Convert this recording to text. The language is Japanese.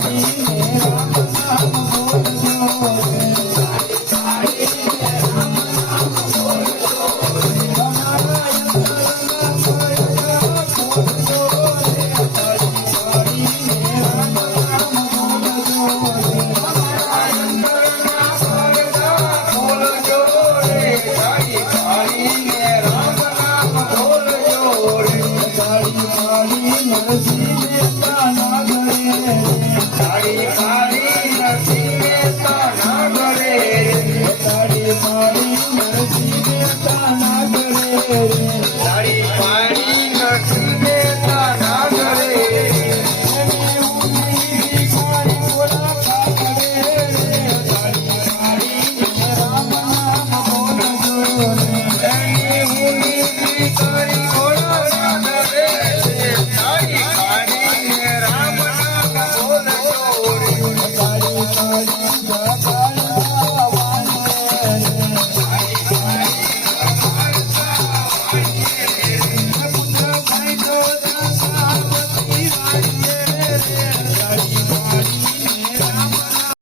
感覚。